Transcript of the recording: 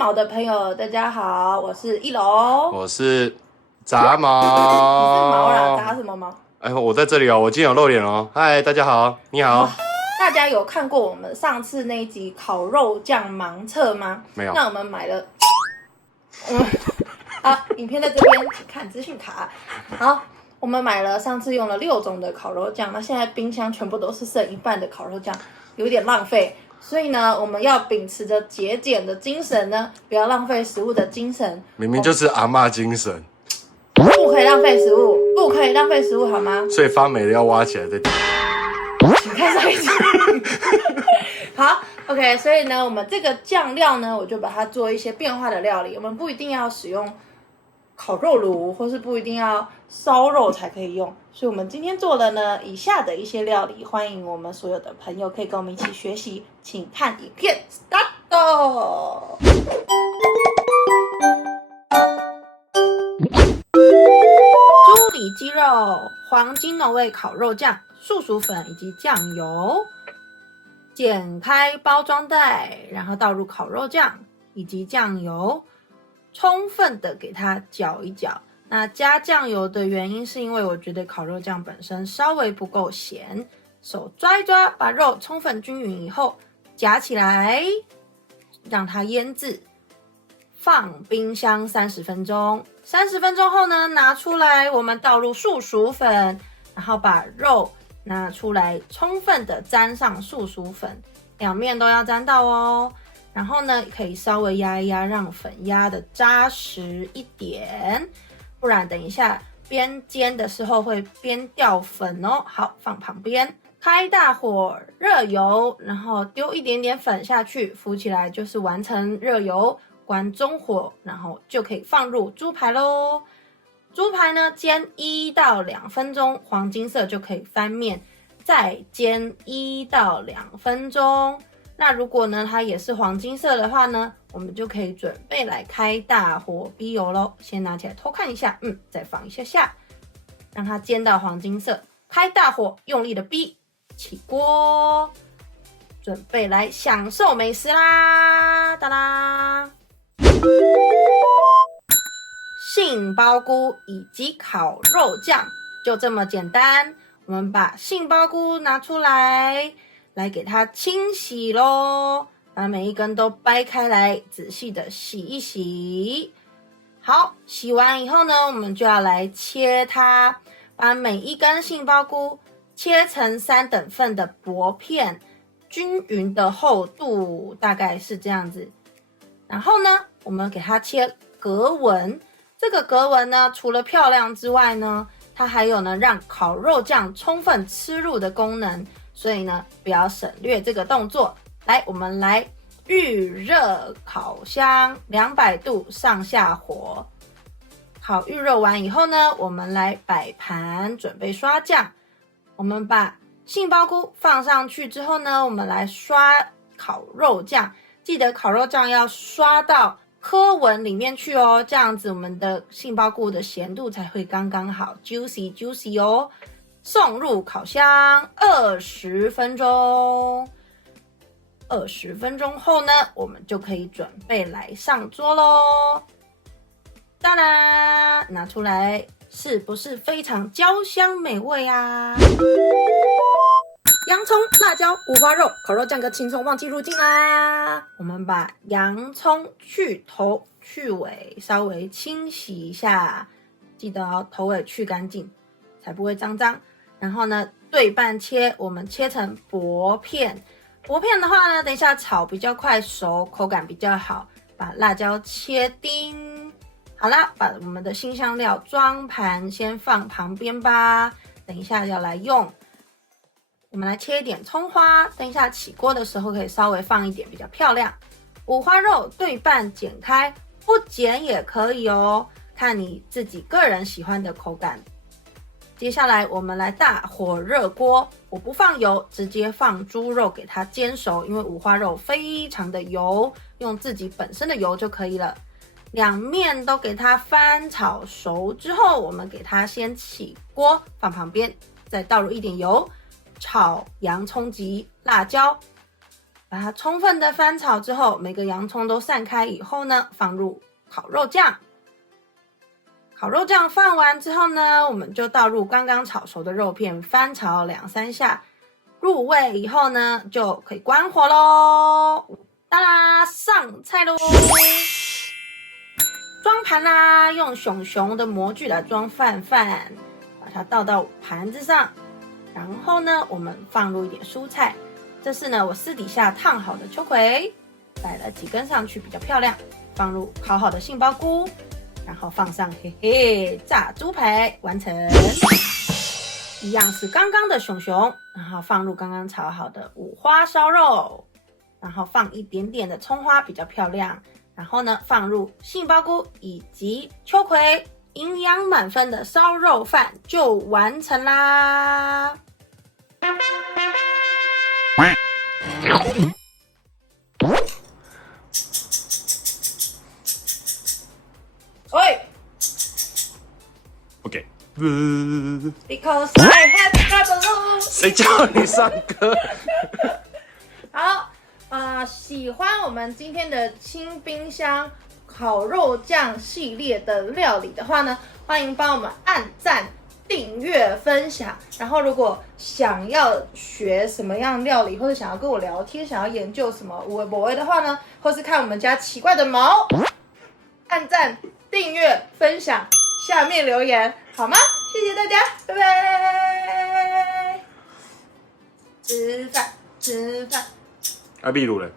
毛的朋友，大家好，我是一楼，我是杂毛。你是毛啦，杂什么毛？哎，我在这里哦，我今天有露脸哦。嗨，大家好，你好。大家有看过我们上次那一集烤肉酱盲测吗？没有。那我们买了，影片在这边，请看资讯卡。好，我们买了，上次用了6种的烤肉酱，那现在冰箱全部都是剩一半的烤肉酱，有点浪费。所以呢，我们要秉持着节俭的精神呢，不要浪费食物的精神。明明就是阿嬷精神，不可以浪费食物，不可以浪费食物，好吗？所以发霉了要挖起来再点。请看上一集。好 ，OK， 所以呢，我们这个酱料呢，我就把它做一些变化的料理。我们不一定要使用烤肉炉，或是不一定要烧肉才可以用。所以我们今天做了呢以下的一些料理，欢迎我们所有的朋友可以跟我们一起学习。请看影片 ，Start。猪里脊肉、黄金浓味烤肉酱、素薯粉以及酱油。剪开包装袋，然后倒入烤肉酱以及酱油，充分的给它搅一搅。那加酱油的原因是因为我觉得烤肉酱本身稍微不够咸，手抓一抓，把肉充分均匀以后夹起来，让它腌制，放冰箱30分钟。30分钟后呢，拿出来，我们倒入素薯粉，然后把肉拿出来，充分的沾上素薯粉，两面都要沾到哦。然后呢，可以稍微压一压，让粉压的扎实一点，不然等一下边煎的时候会边掉粉哦。好，放旁边，开大火热油，然后丢一点点粉下去，浮起来就是完成热油。关中火，然后就可以放入猪排咯。猪排呢，煎1到2分钟，黄金色就可以翻面，再煎1到2分钟。那如果呢，它也是黄金色的话呢，我们就可以准备来开大火逼油咯。先拿起来偷看一下，再放一下下，让它煎到黄金色，开大火，用力的逼，起锅，准备来享受美食啦！哒啦！杏鲍菇以及烤肉酱就这么简单，我们把杏鲍菇拿出来给它清洗咯，把每一根都掰开来，仔细的洗一洗。好，洗完以后呢，我们就要来切它，把每一根杏鲍菇切成3等份的薄片，均匀的厚度大概是这样子。然后呢，我们给它切格纹，这个格纹呢，除了漂亮之外呢，它还有呢让烤肉酱充分吃入的功能，所以呢，不要省略这个动作。来，我们来预热烤箱，200度上下火。好，预热完以后呢，我们来摆盘，准备刷酱。我们把杏鲍菇放上去之后呢，我们来刷烤肉酱。记得烤肉酱要刷到颗纹里面去哦，这样子我们的杏鲍菇的咸度才会刚刚好 ，juicy 哦。送入烤箱20分钟。20分钟后呢，我们就可以准备来上桌咯。当然，拿出来，是不是非常焦香美味啊？洋葱、辣椒、五花肉，烤肉酱跟青葱忘记入镜啦。我们把洋葱去头去尾，稍微清洗一下，记得哦，头尾去干净，才不会脏脏。然后呢，对半切，我们切成薄片。薄片的话呢，等一下炒比较快熟，口感比较好。把辣椒切丁，好啦，把我们的辛香料装盘，先放旁边吧。等一下要来用。我们来切一点葱花，等一下起锅的时候可以稍微放一点，比较漂亮。五花肉对半剪开，不剪也可以哦，看你自己个人喜欢的口感。接下来我们来大火热锅，我不放油，直接放猪肉给它煎熟，因为五花肉非常的油，用自己本身的油就可以了。两面都给它翻炒熟之后，我们给它先起锅，放旁边，再倒入一点油。炒洋葱及辣椒，把它充分的翻炒之后，每个洋葱都散开以后呢，放入烤肉酱。烤肉酱放完之后呢，我们就倒入刚刚炒熟的肉片，翻炒2-3下，入味以后呢，就可以关火咯。哒啦，上菜咯！装盘啦，用熊熊的模具来装饭，把它倒到盘子上。然后呢，我们放入一点蔬菜，这是呢我私底下烫好的秋葵，摆了几根上去比较漂亮。放入烤好的杏鲍菇，然后放上炸猪排，完成。一样是刚刚的熊熊，然后放入刚刚炒好的五花烧肉，然后放一点点的葱花比较漂亮。然后呢，放入杏鲍菇以及秋葵，营养满分的烧肉饭就完成啦。喂 OK。Because I have trouble。谁叫你上课？好，喜欢我们今天的清冰箱烤肉酱系列的料理的话呢，欢迎帮我们按赞、订阅、分享。然后，如果想要学什么样料理，或者想要跟我聊天，想要研究什么无为不为的话呢，或是看我们家奇怪的毛，按赞、订阅、分享，下面留言好吗？谢谢大家，拜拜。吃饭，吃饭。啊，秘鲁人。